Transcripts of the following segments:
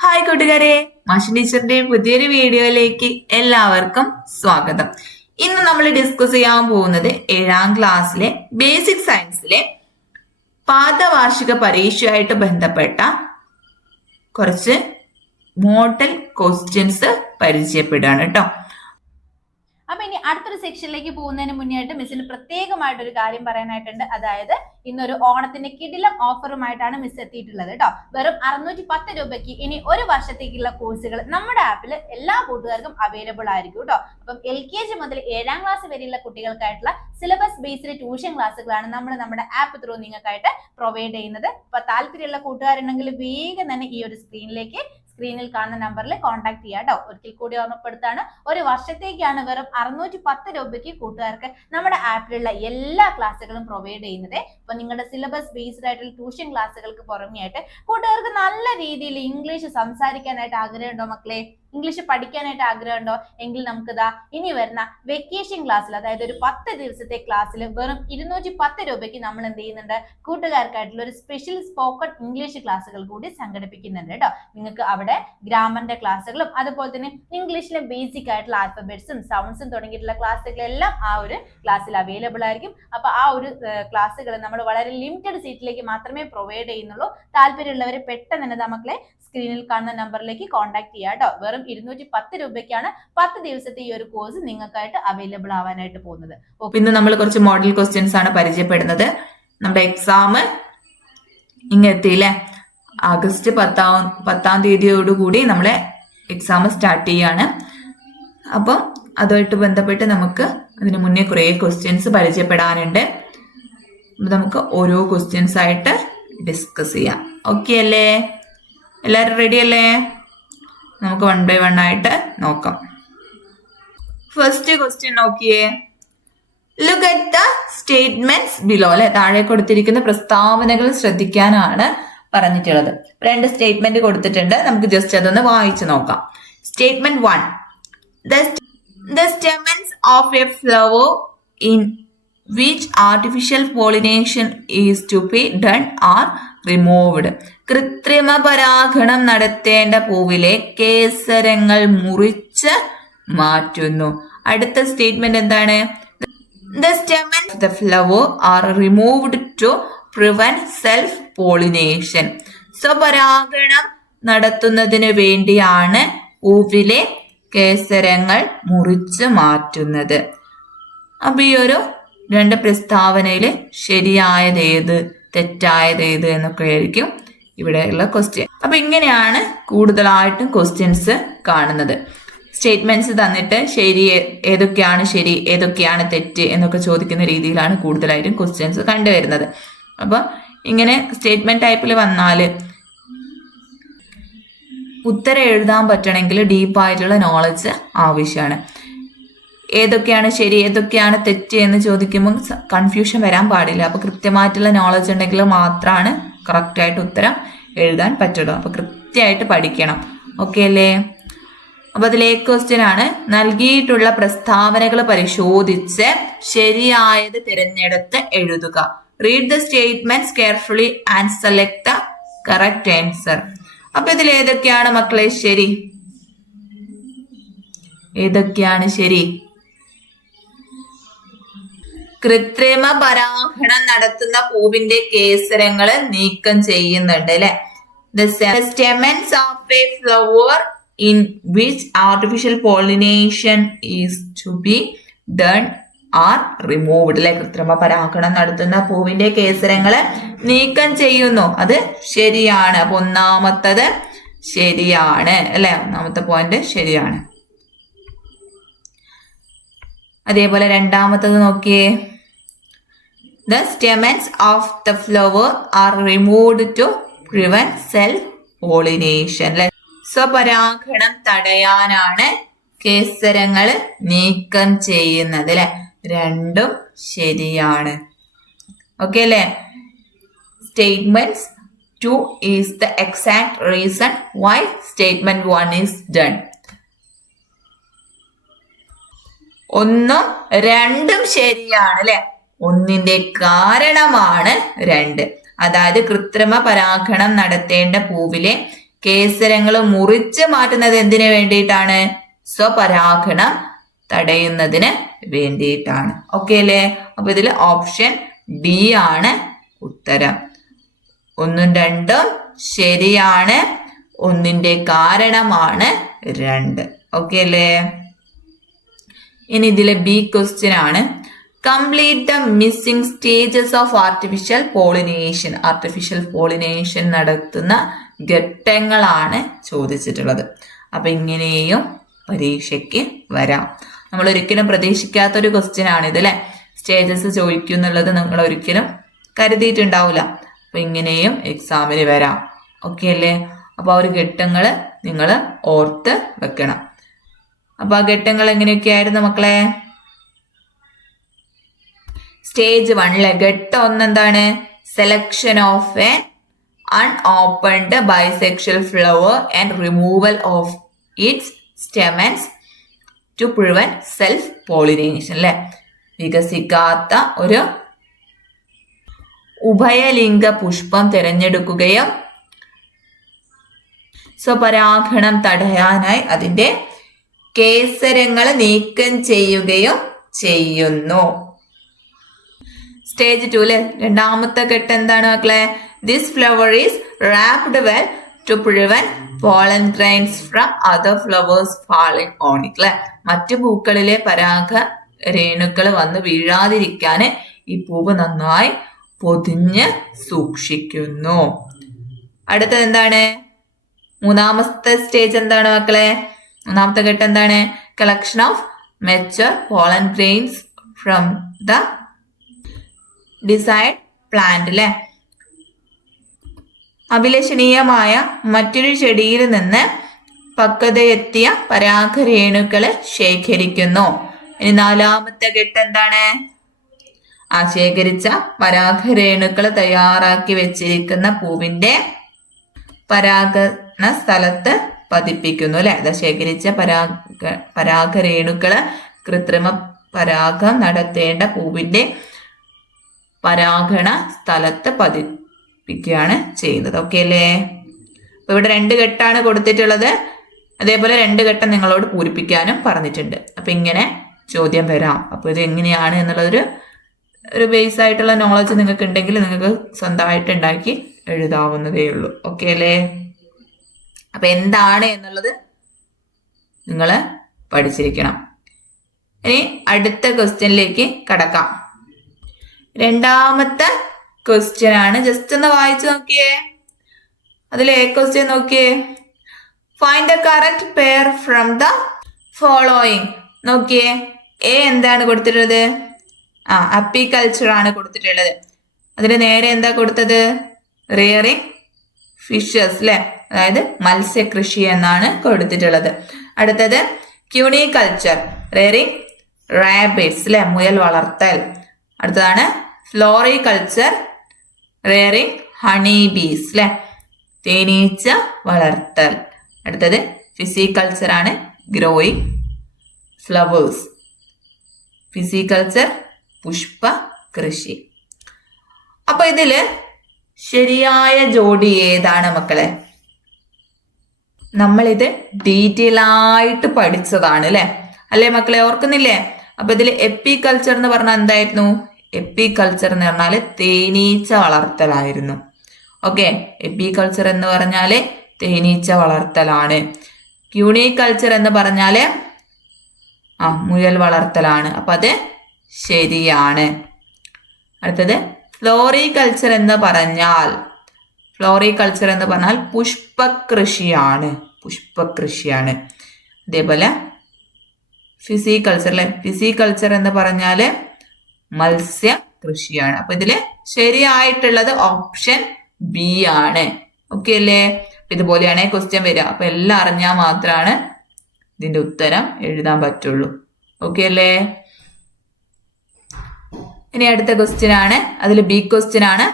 Hi കൂട്ടുകാരെ, മാഷി ടീച്ചറിന്റെ പുതിയൊരു വീഡിയോയിലേക്ക് എല്ലാവർക്കും സ്വാഗതം. ഇന്ന് നമ്മൾ ഡിസ്കസ് ചെയ്യാൻ പോകുന്നത് 7ാം ക്ലാസ്സിലെ ബേസിക് സയൻസിലെ പാദവാർഷിക പരീക്ഷയായിട്ട് ബന്ധപ്പെട്ട കുറച്ച് മോഡൽ ക്വസ്റ്റ്യൻസ് പരിചയപ്പെടുകയാണ് കേട്ടോ. അപ്പൊ ഇനി അടുത്തൊരു സെക്ഷനിലേക്ക് പോകുന്നതിന് മുന്നേയായിട്ട് മിസ്സിന് പ്രത്യേകമായിട്ടൊരു കാര്യം പറയാനായിട്ടുണ്ട്. അതായത് ഇന്നൊരു ഓണത്തിന്റെ കിടിലം ഓഫറുമായിട്ടാണ് മിസ് എത്തിയിട്ടുള്ളത് കേട്ടോ. വെറും 610 രൂപയ്ക്ക് ഇനി ഒരു വർഷത്തേക്കുള്ള കോഴ്സുകൾ നമ്മുടെ ആപ്പിൽ എല്ലാ കൂട്ടുകാർക്കും അവൈലബിൾ ആയിരിക്കും കേട്ടോ. അപ്പം LKG മുതൽ 7ാം ക്ലാസ് വരെയുള്ള കുട്ടികൾക്കായിട്ടുള്ള സിലബസ് ബേസ്ഡ് ട്യൂഷൻ ക്ലാസ്സുകളാണ് നമ്മൾ നമ്മുടെ ആപ്പ് ത്രൂ നിങ്ങൾക്കായിട്ട് പ്രൊവൈഡ് ചെയ്യുന്നത്. അപ്പൊ താല്പര്യമുള്ള കൂട്ടുകാരുണ്ടെങ്കിൽ വേഗം തന്നെ ഈ ഒരു സ്ക്രീനിൽ കാണുന്ന നമ്പറിൽ കോൺടാക്ട് ചെയ്യാം കേട്ടോ. ഒരിക്കൽ കൂടി ഓർമ്മപ്പെടുത്താണ്, ഒരു വർഷത്തേക്കാണ് വെറും 610 രൂപയ്ക്ക് കൂട്ടുകാർക്ക് നമ്മുടെ ആപ്പിലുള്ള എല്ലാ ക്ലാസ്സുകളും പ്രൊവൈഡ് ചെയ്യുന്നത്. അപ്പൊ നിങ്ങളുടെ സിലബസ് ബേസ്ഡ് ആയിട്ടുള്ള ട്യൂഷൻ ക്ലാസ്സുകൾക്ക് പുറമെയായിട്ട് കൂട്ടുകാർക്ക് നല്ല രീതിയിൽ ഇംഗ്ലീഷ് സംസാരിക്കാനായിട്ട് ആഗ്രഹമുണ്ടോ മക്കളെ? ഇംഗ്ലീഷ് പഠിക്കാനായിട്ട് ആഗ്രഹമുണ്ടോ എങ്കിൽ നമുക്കിതാ ഇനി വരുന്ന വെക്കേഷൻ ക്ലാസ്സിൽ, അതായത് ഒരു 10 ദിവസത്തെ ക്ലാസ്സിൽ വെറും 210 രൂപയ്ക്ക് നമ്മൾ എന്ത് ചെയ്യുന്നുണ്ട്, കൂട്ടുകാർക്കായിട്ടുള്ള ഒരു സ്പെഷ്യൽ സ്പോക്കൺ ഇംഗ്ലീഷ് ക്ലാസ്സുകൾ കൂടി സംഘടിപ്പിക്കുന്നുണ്ട് കേട്ടോ. നിങ്ങൾക്ക് അവിടെ ഗ്രാമറിന്റെ ക്ലാസ്സുകളും അതുപോലെ തന്നെ ഇംഗ്ലീഷിലെ ബേസിക് ആയിട്ടുള്ള ആൽഫബറ്റ്സും സൗണ്ട്സും തുടങ്ങിയിട്ടുള്ള ക്ലാസ്സുകളെല്ലാം ആ ഒരു ക്ലാസ്സിൽ അവൈലബിൾ ആയിരിക്കും. അപ്പൊ ആ ഒരു ക്ലാസ്സുകൾ നമ്മൾ വളരെ ലിമിറ്റഡ് സീറ്റിലേക്ക് മാത്രമേ പ്രൊവൈഡ് ചെയ്യുന്നുള്ളൂ. താല്പര്യമുള്ളവർ പെട്ടെന്ന് തന്നെ നമുക്കളെ സ്ക്രീനിൽ കാണുന്ന നമ്പറിലേക്ക് കോൺടാക്ട് ചെയ്യാം കേട്ടോ. വെറും 210 രൂപയ്ക്കാണ് 10 ദിവസത്തെ ഈ ഒരു കോഴ്സ് നിങ്ങൾക്കായിട്ട് അവൈലബിൾ ആവാനായിട്ട് പോകുന്നത്. ഇന്ന് നമ്മൾ കുറച്ച് മോഡൽ ക്വസ്റ്റ്യൻസ് ആണ് പരിചയപ്പെടുന്നത്. നമ്മുടെ എക്സാം ഇങ്ങെത്തിയില്ലേ, ആഗസ്റ്റ് 10-ാം തീയതിയോടുകൂടി നമ്മളെ എക്സാം സ്റ്റാർട്ട് ചെയ്യാണ്. അപ്പം അതുമായിട്ട് ബന്ധപ്പെട്ട് നമുക്ക് അതിന് മുന്നേ കുറേ ക്വസ്റ്റ്യൻസ് പരിചയപ്പെടാനുണ്ട്. നമുക്ക് ഓരോ ക്വസ്റ്റ്യൻസ് ആയിട്ട് ഡിസ്കസ് ചെയ്യാം. ഓക്കെ അല്ലേ? എല്ലാവരും റെഡി അല്ലേ? നമുക്ക് 1 by 1 ആയിട്ട് നോക്കാം. ഫസ്റ്റ് ക്വസ്റ്റ്യൻ നോക്കിയേ. Look at the statements below. അല്ലെ, താഴെ കൊടുത്തിരിക്കുന്ന പ്രസ്താവനകൾ ശ്രദ്ധിക്കാനാണ് പറഞ്ഞിട്ടുള്ളത്. 2 സ്റ്റേറ്റ്മെന്റ് കൊടുത്തിട്ടുണ്ട്, നമുക്ക് ജസ്റ്റ് അതൊന്ന് വായിച്ചു നോക്കാം. Statement 1. The stamens of a flower in which artificial pollination is to be done are removed. കൃത്രിമ പരാഗണം നടത്തേണ്ട പൂവിലെ കേസരങ്ങൾ മുറിച്ച് മാറ്റുന്നു. അടുത്ത സ്റ്റേറ്റ്മെന്റ് എന്താണ്? The stamens of the flower are removed to prevent self pollination. സ്വപരാഗണം നടത്തുന്നതിന് വേണ്ടിയാണ് പൂവിലെ കേസരങ്ങൾ മുറിച്ച് മാറ്റുന്നത്. അപ്പൊ ഈ ഒരു 2 പ്രസ്താവനയില് ശരിയായത് ഏത്, തെറ്റായത് ഏത് എന്നൊക്കെ ആയിരിക്കും ഇവിടെയുള്ള ക്വസ്റ്റ്യൻ. അപ്പൊ ഇങ്ങനെയാണ് കൂടുതലായിട്ടും ക്വസ്റ്റ്യൻസ് കാണുന്നത്. സ്റ്റേറ്റ്മെന്റ്സ് തന്നിട്ട് ശരി ഏതൊക്കെയാണ് ശരി ഏതൊക്കെയാണ് തെറ്റ് എന്നൊക്കെ ചോദിക്കുന്ന രീതിയിലാണ് കൂടുതലായിട്ടും ക്വസ്റ്റ്യൻസ് കണ്ടുവരുന്നത്. അപ്പൊ ഇങ്ങനെ സ്റ്റേറ്റ്മെന്റ് ടൈപ്പിൽ വന്നാൽ ഉത്തരം എഴുതാൻ പറ്റണമെങ്കിൽ ഡീപ്പായിട്ടുള്ള നോളജ് ആവശ്യമാണ്. ഏതൊക്കെയാണ് ശരി ഏതൊക്കെയാണ് തെറ്റ് എന്ന് ചോദിക്കുമ്പോൾ കൺഫ്യൂഷൻ വരാൻ പാടില്ല. അപ്പൊ കൃത്യമായിട്ടുള്ള നോളജ് ഉണ്ടെങ്കിൽ മാത്രമാണ് കറക്റ്റായിട്ട് ഉത്തരം എഴുതാൻ പറ്റുള്ളൂ. അപ്പൊ കൃത്യമായിട്ട് പഠിക്കണം. ഓക്കെ അല്ലേ? അപ്പൊ അതിലെ ക്വസ്റ്റ്യൻ ആണ്, നൽകിയിട്ടുള്ള പ്രസ്താവനകൾ പരിശോധിച്ച് ശരിയായത് തിരഞ്ഞെടുത്ത് എഴുതുക. Read the statements carefully and select the correct answer. അപ്പൊ ഇതിൽ ഏതൊക്കെയാണ് മക്കളെ ശരി? ഏതൊക്കെയാണ് ശരി? കൃത്രിമ പരാഗണം നടത്തുന്ന പൂവിന്റെ കേസരങ്ങൾ നീക്കം ചെയ്യുന്നുണ്ട് അല്ലെ. The stamens of a flower in which artificial pollination is to be done are removed. അല്ലെ, കൃത്രിമ പരാഗണം നടത്തുന്ന പൂവിന്റെ കേസരങ്ങള് നീക്കം ചെയ്യുന്നു. അത് ശരിയാണ്. അപ്പൊ ഒന്നാമത്തത് ശരിയാണ് അല്ലെ, ഒന്നാമത്തെ പോയിന്റ് ശരിയാണ്. അതേപോലെ രണ്ടാമത്തത് നോക്കിയേ. The stamens of the flower are removed to prevent self pollination. സ്വപരാഗണം തടയാനാണ് കേസരങ്ങൾ നീക്കം ചെയ്യുന്നത് അല്ലെ. രണ്ടും ശരിയാണ്. ഓക്കെ അല്ലേ? Statements 2 is the exact reason why statement 1 is done. 1ഉം 2ഉം ശരിയാണ് അല്ലെ. 1ന്റെ കാരണമാണ് 2. അതായത് കൃത്രിമ പരാഗണം നടത്തേണ്ട പൂവിലെ കേസരങ്ങൾ മുറിച്ച് മാറ്റുന്നത് എന്തിനു വേണ്ടിയിട്ടാണ്? സ്വപരാഗണം തടയുന്നതിന് വേണ്ടിയിട്ടാണ്. ഓക്കെ അല്ലേ? അപ്പൊ ഇതിൽ ഓപ്ഷൻ ഡി ആണ് ഉത്തരം. 1 ഉം 2 ഉം ശരിയാണ്. 1ന്റെ കാരണമാണ് 2. ഓക്കെ അല്ലേ? ഇനി ഇതിലെ ബി ക്വസ്റ്റ്യൻ ആണ്. Complete the missing stages of artificial pollination. Artificial pollination നടത്തുന്ന ഘട്ടങ്ങളാണ് ചോദിച്ചിട്ടുള്ളത്. അപ്പൊ ഇങ്ങനെയും പരീക്ഷയ്ക്ക് വരാം. നമ്മൾ ഒരിക്കലും പ്രതീക്ഷിക്കാത്തൊരു ക്വസ്റ്റ്യൻ ആണ് ഇത് അല്ലെ. സ്റ്റേജസ് ചോദിക്കും എന്നുള്ളത് നിങ്ങൾ ഒരിക്കലും കരുതിയിട്ടുണ്ടാവില്ല. അപ്പൊ ഇങ്ങനെയും എക്സാമിന് വരാം. ഓക്കെ അല്ലേ? അപ്പൊ ആ ഒരു ഘട്ടങ്ങൾ നിങ്ങൾ ഓർത്ത് വെക്കണം. അപ്പൊ ആ ഘട്ടങ്ങൾ എങ്ങനെയൊക്കെയായിരുന്നു മക്കളെ? സ്റ്റേജ് 1 ഘട്ടം 1 എന്താണ്? Selection of a unopened bisexual flower and removal of its stamens to prevent self pollination അല്ലെ. വികസിക്കാത്ത ഒരു ഉഭയലിംഗ പുഷ്പം തിരഞ്ഞെടുക്കുകയും സ്വപരാഗണം തടയാനായി അതിന്റെ കേസരങ്ങൾ നീക്കം ചെയ്യുകയും ചെയ്യുന്നു. സ്റ്റേജ് 2 രണ്ടാമത്തെ ഘട്ടം എന്താണ് മക്കളെ? This flower is wrapped well to prevent pollen grains from other flowers falling on it അല്ലെ. മറ്റു പൂക്കളിലെ പരാഗ രേണുക്കൾ വന്ന് വീഴാതിരിക്കാൻ ഈ പൂവ് നന്നായി പൊതിഞ്ഞ് സൂക്ഷിക്കുന്നു. അടുത്തത് എന്താണ്? മൂന്നാമത്തെ സ്റ്റേജ് എന്താണ് മക്കളെ? മൂന്നാമത്തെ ഘട്ടം എന്താണ്? Collection of mature pollen grains from the decide plant അല്ലെ. അഭിലഷണീയമായ മറ്റൊരു ചെടിയിൽ നിന്ന് പക്വതയെത്തിയ പരാഗരേണുക്കള് ശേഖരിക്കുന്നു. ഇനി നാലാമത്തെ ഘട്ടം എന്താണ്? ആ ശേഖരിച്ച പരാഗരേണുക്കള് തയ്യാറാക്കി വെച്ചിരിക്കുന്ന പൂവിന്റെ പരാഗണ സ്ഥലത്ത് പതിപ്പിക്കുന്നു അല്ലെ. അത് ശേഖരിച്ച പരാഗരേണുക്കള് കൃത്രിമ പരാഗം നടത്തേണ്ട പൂവിന്റെ പരാഗണ സ്ഥലത്ത് പതിപ്പിക്കുകയാണ് ചെയ്യുന്നത്. ഓക്കെ അല്ലേ? അപ്പൊ ഇവിടെ 2 ഘട്ടമാണ് കൊടുത്തിട്ടുള്ളത്. അതേപോലെ 2 ഘട്ടം നിങ്ങളോട് പൂരിപ്പിക്കാനും പറഞ്ഞിട്ടുണ്ട്. അപ്പൊ ഇങ്ങനെ ചോദ്യം വരാം. അപ്പൊ ഇത് എങ്ങനെയാണ് എന്നുള്ളതൊരു ബേസ് ആയിട്ടുള്ള നോളജ് നിങ്ങൾക്ക് ഉണ്ടെങ്കിൽ നിങ്ങൾക്ക് സ്വന്തമായിട്ട് ഉണ്ടാക്കി എഴുതാവുന്നതേ ഉള്ളൂ. ഓക്കെ അല്ലേ? അപ്പൊ എന്താണ് എന്നുള്ളത് നിങ്ങൾ പഠിച്ചിരിക്കണം. ഇനി അടുത്ത ക്വസ്റ്റ്യനിലേക്ക് കടക്കാം. രണ്ടാമത്തെ ക്വസ്റ്റ്യൻ ആണ്. ജസ്റ്റ് ഒന്ന് വായിച്ചു നോക്കിയേ. അതിലെ ക്വസ്റ്റ്യൻ നോക്കിയേ. Find the correct pair from the following. നോക്കിയേ, എ എന്താണ് കൊടുത്തിട്ടുള്ളത്? അപ്പിക്കൾച്ചർ ആണ് കൊടുത്തിട്ടുള്ളത്. അതിന് നേരെ എന്താ കൊടുത്തത്? റിയറിങ് ഫിഷസ് അല്ലെ, അതായത് മത്സ്യകൃഷി എന്നാണ് കൊടുത്തിട്ടുള്ളത്. അടുത്തത് ക്യൂണികൾച്ചർ, റിയറിങ് റാബിറ്റ്സ് അല്ലെ, മുയൽ വളർത്തൽ. അടുത്തതാണ് ഫ്ലോറികൾച്ചർ, റിയറിങ് ഹണി ബീസ് അല്ലെ, തേനീച്ച വളർത്തൽ. അടുത്തത് ഫിസിക്കൾച്ചർ ആണ്, ഗ്രോയിങ് ഫ്ലവേഴ്സ്. ഫിസിക്കൾച്ചർ പുഷ്പ കൃഷി. അപ്പൊ ഇതില് ശരിയായ ജോഡി ഏതാണ് മക്കളെ? നമ്മളിത് ഡീറ്റെയിൽ ആയിട്ട് പഠിച്ചതാണ് അല്ലേ മക്കളെ, ഓർക്കുന്നില്ലേ? അപ്പൊ ഇതിൽ എപ്പിക്കൾച്ചർ എന്ന് പറഞ്ഞാൽ എന്തായിരുന്നു? എപ്പിക്കൾച്ചർ എന്ന് പറഞ്ഞാല് തേനീച്ച വളർത്തലായിരുന്നു. ഓക്കെ, എപ്പിക്കൾച്ചർ എന്ന് പറഞ്ഞാല് തേനീച്ച വളർത്തലാണ്. ക്യൂണികൾച്ചർ എന്ന് പറഞ്ഞാല് മുയൽ വളർത്തലാണ്. അപ്പൊ അത് ശരിയാണ്. അടുത്തത് ഫ്ലോറികൾച്ചർ എന്ന് പറഞ്ഞാൽ പുഷ്പകൃഷിയാണ്. അതേപോലെ ഫിസിക്കൾച്ചർ അല്ലെ, ഫിസിക്കൾച്ചർ എന്ന് പറഞ്ഞാല് മത്സ്യ കൃഷിയാണ്. അപ്പൊ ഇതില് ശരിയായിട്ടുള്ളത് ഓപ്ഷൻ ബി ആണ്. ഓക്കെ അല്ലേ? ഇതുപോലെയാണ് ക്വസ്റ്റ്യൻ വരിക. അപ്പൊ എല്ലാം അറിഞ്ഞാൽ മാത്രമാണ് ഇതിന്റെ ഉത്തരം എഴുതാൻ പറ്റുള്ളൂ. ഓക്കെ അല്ലേ? ഇനി അടുത്ത ക്വസ്റ്റ്യൻ ആണ്. അതിൽ ബി ക്വസ്റ്റ്യൻ ആണ്.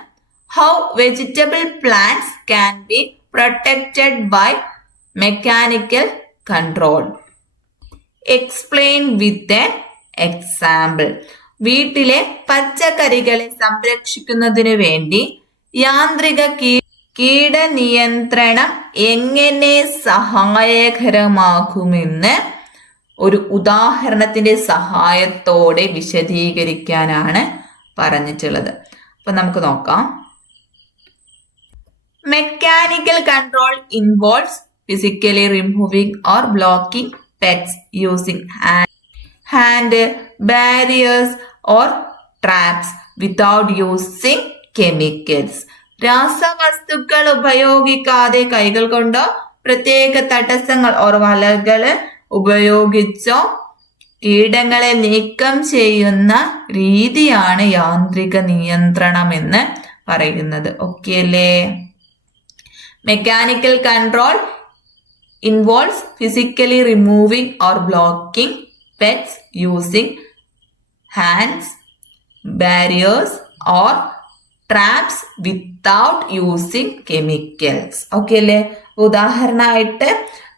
How vegetable plants can be protected by mechanical control. Explain with an example. വീട്ടിലെ പച്ചക്കറികളെ സംരക്ഷിക്കുന്നതിനു വേണ്ടി യാന്ത്രിക കീടനിയന്ത്രണം എങ്ങനെ സഹായകരമാകുമെന്ന് ഒരു ഉദാഹരണത്തിന്റെ സഹായത്തോടെ വിശദീകരിക്കാനാണ് പറഞ്ഞിട്ടുള്ളത്. അപ്പൊ നമുക്ക് നോക്കാം. Mechanical control involves physically removing or blocking pests using hand barriers or traps without using chemicals. രാസവസ്തുക്കൾ ഉപയോഗിക്കാതെ കൈകൾ കൊണ്ടോ പ്രത്യേക തടസ്സങ്ങൾ ഓർ വലകൾ ഉപയോഗിച്ചോ കീടങ്ങളെ നീക്കം ചെയ്യുന്ന രീതിയാണ് യാന്ത്രിക നിയന്ത്രണം എന്ന് പറയുന്നത്. ഓക്കെ അല്ലേ? Mechanical control involves physically removing or blocking pests using hands, barriers or traps without using chemicals. Okay അല്ലേ? ഉദാഹരണമായിട്ട്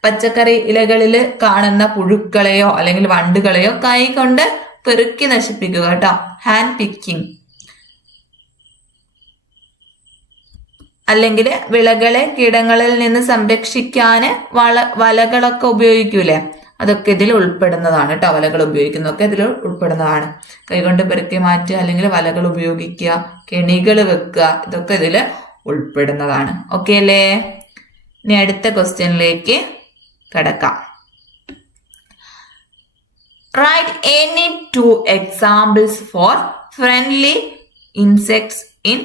പച്ചക്കറി ഇലകളിൽ കാണുന്ന പുഴുക്കളെയോ അല്ലെങ്കിൽ വണ്ടുകളെയോ കൈ കൊണ്ട് പെറുക്കി നശിപ്പിക്കുക കേട്ടോ. Hand picking. അല്ലെങ്കിൽ വിളകളെ കീടങ്ങളിൽ നിന്ന് സംരക്ഷിക്കാന് വലകളൊക്കെ ഉപയോഗിക്കൂലേ, അതൊക്കെ ഇതിൽ ഉൾപ്പെടുന്നതാണ് കേട്ടോ. വലകൾ ഉപയോഗിക്കുന്നതൊക്കെ ഇതിൽ ഉൾപ്പെടുന്നതാണ്. കൈകൊണ്ട് പെറുക്കി മാറ്റുക അല്ലെങ്കിൽ വലകൾ ഉപയോഗിക്കുക, കെണികൾ വെക്കുക, ഇതൊക്കെ ഇതിൽ ഉൾപ്പെടുന്നതാണ്. ഓക്കെ അല്ലേ? ഇനി അടുത്ത ക്വസ്റ്റ്യനിലേക്ക് കടക്കാം. Write any 2 examples for friendly insects in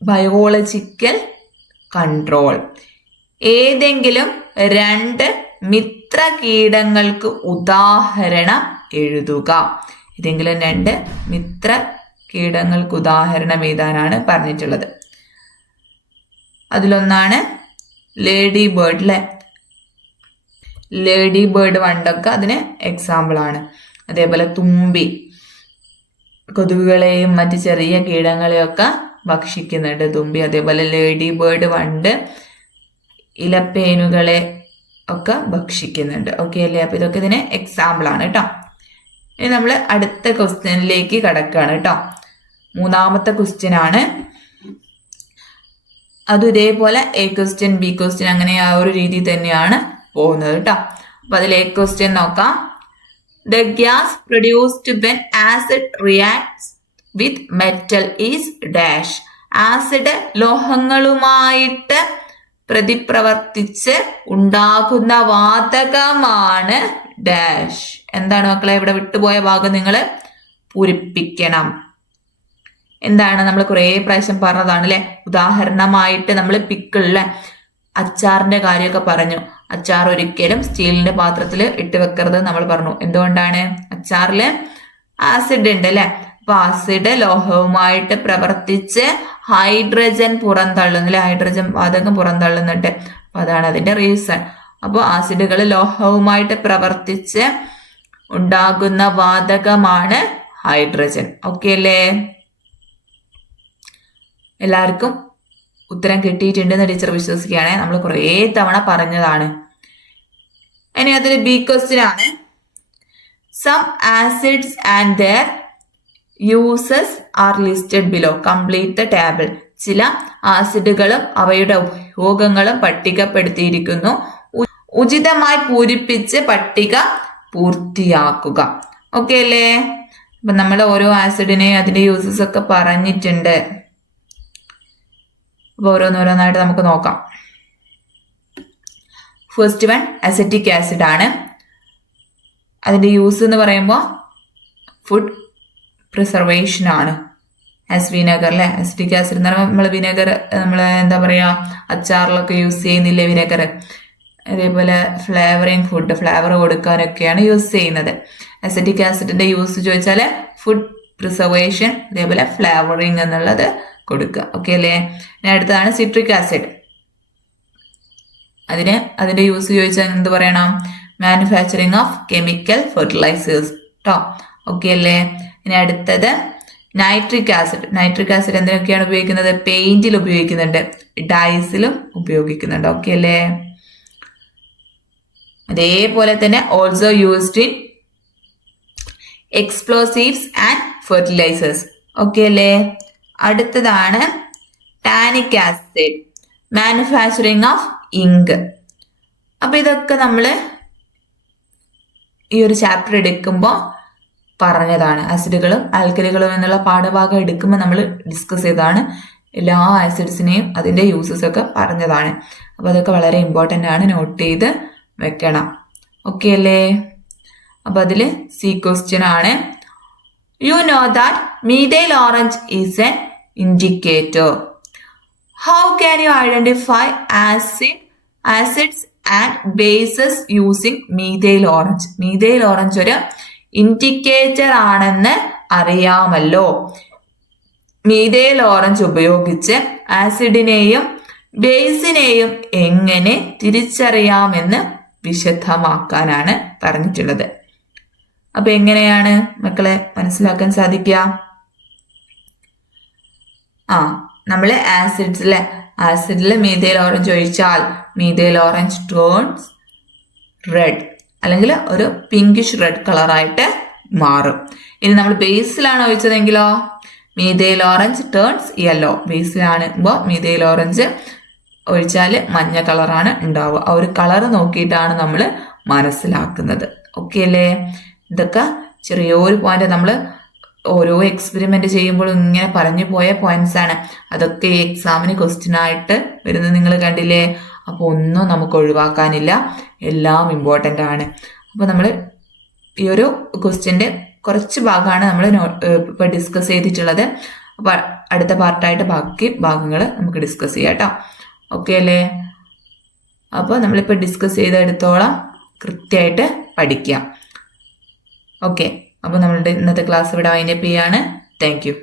biological control. ഏതെങ്കിലും 2 മിത്ര കീടങ്ങൾക്ക് ഉദാഹരണം എഴുതുക. ഏതെങ്കിലും 2 മിത്ര കീടങ്ങൾക്ക് ഉദാഹരണം എഴുതാനാണ് പറഞ്ഞിട്ടുള്ളത്. അതിലൊന്നാണ് ലേഡി ബേർഡ് അല്ലെ. ലേഡി ബേർഡ് വണ്ടൊക്കെ അതിന് എക്സാമ്പിൾ ആണ്. അതേപോലെ തുമ്പി കൊതുകുകളെയും മറ്റ് ചെറിയ കീടങ്ങളെയൊക്കെ ഭക്ഷിക്കുന്നുണ്ട് തുമ്പി. അതേപോലെ ലേഡി ബേർഡ് വണ്ട് ഇലപ്പേനുകളെ ഒക്കെ ഭക്ഷിക്കുന്നുണ്ട്. ഓക്കെ അല്ലേ? അപ്പൊ ഇതൊക്കെ ഇതിന് എക്സാമ്പിൾ ആണ് കേട്ടോ. ഇനി നമ്മൾ അടുത്ത ക്വസ്റ്റ്യനിലേക്ക് കടക്കുകയാണ് കേട്ടോ. 3ാമത്തെ ക്വസ്റ്റ്യൻ ആണ്. അതും ഇതേപോലെ എ ക്വസ്റ്റ്യൻ ബി ക്വസ്റ്റ്യൻ അങ്ങനെ ആ ഒരു രീതി തന്നെയാണ് പോകുന്നത് കേട്ടോ. അപ്പൊ അതിൽ എ ക്വസ്റ്റ്യൻ നോക്കാം. The gas produced when acid reacts with metal is dash. Acid ലോഹങ്ങളുമായിട്ട് പ്രതിപ്രവർത്തിച്ച് ഉണ്ടാകുന്ന വാതകമാണ് ഡാഷ്. എന്താണ് മക്കളെ? ഇവിടെ വിട്ടുപോയ ഭാഗം നിങ്ങൾ പൂരിപ്പിക്കണം. എന്താണ്? നമ്മൾ കുറേ പ്രാവശ്യം പറഞ്ഞതാണ് അല്ലെ. ഉദാഹരണമായിട്ട് നമ്മൾ പിക്കിളിലെ അച്ചാറിന്റെ കാര്യമൊക്കെ പറഞ്ഞു. അച്ചാർ ഒരിക്കലും സ്റ്റീലിന്റെ പാത്രത്തിൽ ഇട്ട് വെക്കരുത് നമ്മൾ പറഞ്ഞു. എന്തുകൊണ്ടാണ്? അച്ചാറില് ആസിഡ് ഉണ്ട് അല്ലെ. അപ്പൊ ആസിഡ് ലോഹവുമായിട്ട് പ്രവർത്തിച്ച് ഹൈഡ്രജൻ പുറന്തള്ളുന്നു അല്ലെ. ഹൈഡ്രജൻ വാതകം പുറന്തള്ളുന്നുണ്ട്. അപ്പൊ അതാണ് അതിന്റെ റീസൺ. അപ്പോൾ ആസിഡുകൾ ലോഹവുമായിട്ട് പ്രവർത്തിച്ച് ഉണ്ടാകുന്ന വാതകമാണ് ഹൈഡ്രജൻ. ഓക്കെ അല്ലേ? എല്ലാവർക്കും ഉത്തരം കിട്ടിയിട്ടുണ്ടെന്ന് ടീച്ചർ വിശ്വസിക്കുകയാണ്. നമ്മൾ കുറേ തവണ പറഞ്ഞതാണ്. ഇനി അതിൽ ബി ക്വസ്റ്റ്യൻ ആണ്. Some acids and their uses are listed below. Complete the table. ചില ആസിഡുകളും അവയുടെ ഉപയോഗങ്ങളും പട്ടികപ്പെടുത്തിയിരിക്കുന്നു. ഉചിതമായി പൂരിപ്പിച്ച് പട്ടിക പൂർത്തിയാക്കുക. ഓക്കെ അല്ലേ? അപ്പൊ നമ്മൾ ഓരോ ആസിഡിനെയും അതിന്റെ യൂസസ് ഒക്കെ പറഞ്ഞിട്ടുണ്ട്. അപ്പൊ ഓരോന്നോരോന്നായിട്ട് നമുക്ക് നോക്കാം. ഫസ്റ്റ് വൺ അസറ്റിക് ആസിഡ് ആണ്. അതിന്റെ യൂസ് എന്ന് പറയുമ്പോൾ ഫുഡ് പ്രിസർവേഷൻ ആണ്. ആസ് വിനെഗർ അല്ലെ. അസിറ്റിക് ആസിഡ് എന്ന് പറയുമ്പോൾ നമ്മൾ വിനെഗർ നമ്മൾ എന്താ പറയാ അച്ചാറിലൊക്കെ യൂസ് ചെയ്യുന്നില്ലേ വിനെഗർ. അതേപോലെ ഫ്ലേവറിങ് ഫുഡ് ഫ്ലേവർ കൊടുക്കാനൊക്കെയാണ് യൂസ് ചെയ്യുന്നത്. അസറ്റിക് ആസിഡിന്റെ യൂസ് ചോദിച്ചാൽ ഫുഡ് പ്രിസർവേഷൻ അതേപോലെ ഫ്ലേവറിങ് എന്നുള്ളത് കൊടുക്കുക. ഓക്കെ അല്ലേ? ഇനി അടുത്തതാണ് സിട്രിക് ആസിഡ്. അതിന്റെ യൂസ് ചോദിച്ചാൽ എന്ത് പറയണം? മാനുഫാക്ചറിങ് ഓഫ് കെമിക്കൽ ഫെർട്ടിലൈസേഴ്സ് കേട്ടോ. ഓക്കെ അല്ലേ? ഇനി അടുത്തത് നൈട്രിക് ആസിഡ്. നൈട്രിക് ആസിഡ് എന്തിനൊക്കെയാണ് ഉപയോഗിക്കുന്നത്? പെയിന്റിൽ ഉപയോഗിക്കുന്നുണ്ട്, ഡൈസിലും ഉപയോഗിക്കുന്നുണ്ട്. ഓക്കെ അല്ലേ? അതേപോലെ തന്നെ also used in explosives and fertilisers. Okay അല്ലേ? അടുത്തതാണ് tannic acid. Manufacturing of ink. അപ്പൊ ഇതൊക്കെ നമ്മൾ ഈ ഒരു ചാപ്റ്റർ എടുക്കുമ്പോൾ പറഞ്ഞതാണ്. ആസിഡുകളും ആൽക്കലികളും എന്നുള്ള പാഠഭാഗം എടുക്കുമ്പോൾ നമ്മൾ ഡിസ്കസ് ചെയ്തതാണ്. എല്ലാ ആസിഡ്സിനെയും അതിന്റെ യൂസസ് ഒക്കെ പറഞ്ഞതാണ്. അപ്പൊ അതൊക്കെ വളരെ ഇമ്പോർട്ടൻ്റ് ആണ്, നോട്ട് ചെയ്ത് വെക്കണം. ഓക്കെ അല്ലേ? അപ്പൊ അതില് സി ക്വസ്റ്റ്യൻ ആണ്. You know that methyl orange is N indicator. How can you identify acids and bases using methyl orange? Methyl orange ഒരു ഇൻഡിക്കേറ്റർ ആണെന്ന് അറിയാമല്ലോ. മീഥൈൽ ഓറഞ്ച് ഉപയോഗിച്ച് ആസിഡിനെയും ബേസിനെയും എങ്ങനെ തിരിച്ചറിയാമെന്ന് വിശദമാക്കാനാണ് പറഞ്ഞിട്ടുള്ളത്. അപ്പൊ എങ്ങനെയാണ് മക്കളെ മനസ്സിലാക്കാൻ സാധിക്കുക? നമ്മള് ആസിഡില് മീഥൈൽ ഓറഞ്ച് ഒഴിച്ചാൽ മീഥൈൽ ഓറഞ്ച് ടേൺസ് റെഡ്, അല്ലെങ്കിൽ ഒരു പിങ്കിഷ് റെഡ് കളറായിട്ട് മാറും. ഇനി നമ്മൾ ബേസിലാണ് ഒഴിച്ചതെങ്കിലോ മീഥൈൽ ഓറഞ്ച് ടേൺസ് യെല്ലോ. ബേസിലാണുമ്പോൾ മീഥൈൽ ഓറഞ്ച് ഒഴിച്ചാൽ മഞ്ഞ കളറാണ് ഉണ്ടാവുക. ആ ഒരു കളർ നോക്കിയിട്ടാണ് നമ്മൾ മനസ്സിലാക്കുന്നത്. ഓക്കെ അല്ലേ? ഇതൊക്കെ ചെറിയൊരു പോയിന്റ് നമ്മൾ ഓരോ എക്സ്പെരിമെന്റ് ചെയ്യുമ്പോൾ ഇങ്ങനെ പറഞ്ഞു പോയ പോയിന്റ്സ് ആണ്. അതൊക്കെ ഈ എക്സാമിന് ക്വസ്റ്റ്യൻ ആയിട്ട് വരുന്നത് നിങ്ങൾ കണ്ടില്ലേ? അപ്പോൾ ഒന്നും നമുക്ക് ഒഴിവാക്കാനില്ല, എല്ലാം ഇമ്പോർട്ടൻ്റ് ആണ്. അപ്പോൾ നമ്മൾ ഈ ഒരു ക്വസ്റ്റ്യൻ്റെ കുറച്ച് ഭാഗമാണ് നമ്മൾ ഇപ്പോൾ ഡിസ്കസ് ചെയ്തിട്ടുള്ളത്. അപ്പോൾ അടുത്ത പാർട്ടായിട്ട് ബാക്കി ഭാഗങ്ങൾ നമുക്ക് ഡിസ്കസ് ചെയ്യാം കേട്ടോ. ഓക്കെ അല്ലേ? അപ്പോൾ നമ്മളിപ്പോൾ ഡിസ്കസ് ചെയ്തെടുത്തോളം കൃത്യമായിട്ട് പഠിക്കാം. ഓക്കെ, അപ്പോൾ നമ്മളുടെ ഇന്നത്തെ ക്ലാസ് ഇവിടെ വൈൻഡപ്പ് ചെയ്യാണ്. Thank you.